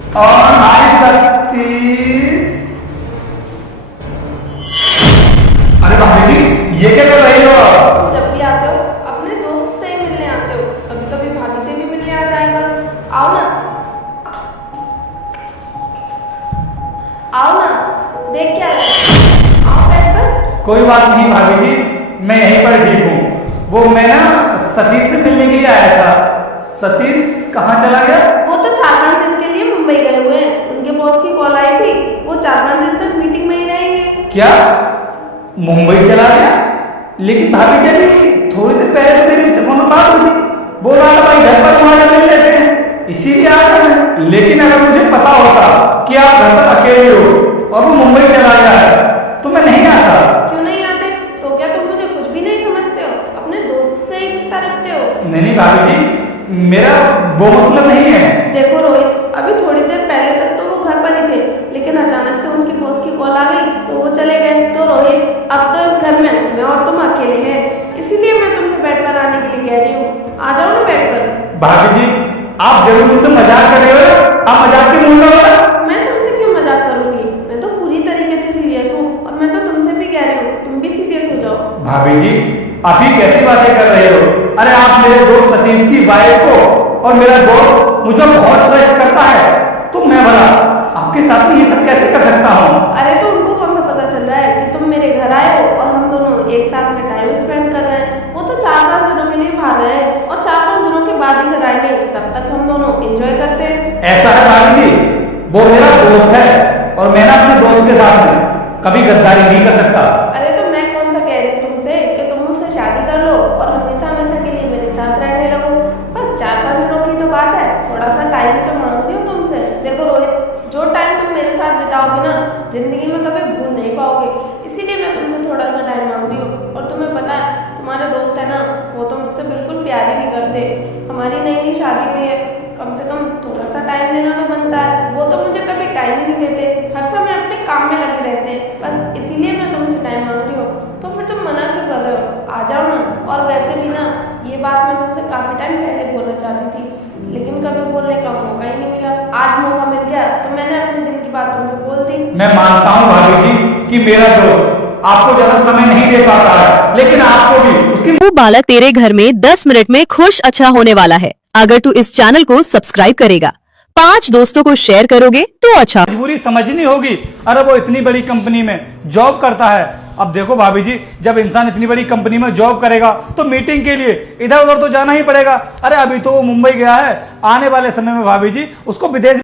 और हाय सतीश। अरे भाभी जी, ये क्या कर रही हो आप? तुम जब भी आते हो अपने दोस्त से ही मिलने आते हो, कभी कभी भाभी से भी मिलने आ जाया करो। आओ ना, आओ ना, देख क्या आओ बैठ कर। कोई बात नहीं भाभी जी, मैं यहीं पर ठीक हूँ। वो मैं ना सतीश से मिलने के लिए आया था। सतीश कहाँ चला गया? वो तो 4-5 दिन के लिए मुंबई गए हुए हैं। उनके बॉस की कॉल आई थी, वो 4-5 दिन तक मीटिंग में ही रहेंगे। क्या मुंबई चला गया? लेकिन भाभी जी अभी थोड़ी देर पहले तो मेरी उससे फोन पर बात हुई थी। बोल रहा था भाई घर पर वहां मिल लेते हैं, इसीलिए आया था मैं। लेकिन अगर मुझे पता होता कि आप घर पर अकेले हो और वो मुंबई चला गया है तो मैं नहीं आता। क्यों नहीं आते? तो क्या तुम मुझे कुछ भी नहीं समझते हो? अपने दोस्त से ही रिश्ता रखते हो। नहीं भाभी जी, मेरा वो मतलब नहीं है। देखो रोहित, अभी थोड़ी देर पहले तक तो वो घर पर ही थे, लेकिन अचानक से उनकी बॉस की कॉल आ गई तो वो चले गए। तो रोहित, अब तो इस घर में मैं और तुम अकेले हैं, इसीलिए मैं तुमसे बेड पर आने के लिए कह रही हूँ। आ जाओ ना बेड पर। भाभी जी, आप जरूर मुझसे मजाक कर रहे हो? आप मजाक के मूड में हो ना? मैं तुमसे क्यों मजाक करूंगी? मैं तो पूरी तरीके से सीरियस हूँ, और मैं तो तुमसे भी कह रही हूँ तुम भी सीरियस हो जाओ। भाभी जी, आप ही कैसी बातें कर रहे हो? अरे आप मेरे दोस्त सतीश की वाइफ को, और मेरा दोस्त मुझ पर बहुत ट्रस्ट करता है, तो मैं भला आपके साथ में ये सब कैसे कर सकता हूँ? अरे तो उनको कौन सा पता चल रहा है कि तुम मेरे घर आए हो और हम दोनों एक साथ में टाइम स्पेंड कर रहे हैं। वो तो 4-5 दिनों के लिए बाहर रहे हैं, और 4-5 दिनों के बाद ही घर आएंगे, तब तक हम दोनों एंजॉय करते हैं। ऐसा है भाभी जी, वो मेरा दोस्त है और मैं ना अपने दोस्त के साथ में कभी गद्दारी नहीं कर सकता। अरे तो मैं कौन सा कह रही हूँ तुमसे कि तुम मुझसे शादी कर लो और हमेशा हमेशा के लिए मेरे साथ रहने लगो। बस 4-5 दिनों की तो बात है, थोड़ा सा टाइम तो मांग रही हूँ तुमसे। देखो रोहित, जो टाइम तुम मेरे साथ बिताओगे ना, जिंदगी में कभी भूल नहीं पाओगे, इसीलिए मैं तुमसे थोड़ा सा टाइम मांग रही हूँ। और तुम्हें पता है, तुम्हारे दोस्त है ना, वो तो मुझसे बिल्कुल प्यार ही नहीं करते। हमारी नई नई शादी हुई है, कम से कम थोड़ा सा टाइम देना तो बनता है। वो तो मुझे कभी टाइम ही नहीं देते, हर समय अपने काम में लगे रहते हैं। बस इसीलिए मैं तुमसे टाइम मांग रही हूँ। तो फिर तुम मना क्यों कर रहे हो? आ जाओ ना। और वैसे भी ना, ये बात मैं तुमसे काफी टाइम पहले बोलना चाहती थी, लेकिन कभी बोलने का मौका ही नहीं मिला। आज मौका मिल गया तो मैंने अपने दिल की बात तुमसे बोल दी। मैं मानता हूँ भाभी जी कि मेरा दोस्त आपको ज्यादा समय नहीं दे पाता है, लेकिन आपको भी उसकी वो बालक तेरे घर में 10 मिनट में खुश अच्छा होने वाला है। अगर तू इस चैनल को सब्सक्राइब करेगा, 5 दोस्तों को शेयर करोगे तो अच्छा। मजबूरी समझनी होगी। अरे वो इतनी बड़ी कंपनी में जॉब करता है। अब देखो भाभी जी, जब इंसान इतनी बड़ी कंपनी में जॉब करेगा तो मीटिंग के लिए इधर उधर तो जाना ही पड़ेगा। अरे अभी तो वो मुंबई गया है, आने वाले समय में भाभी जी उसको विदेश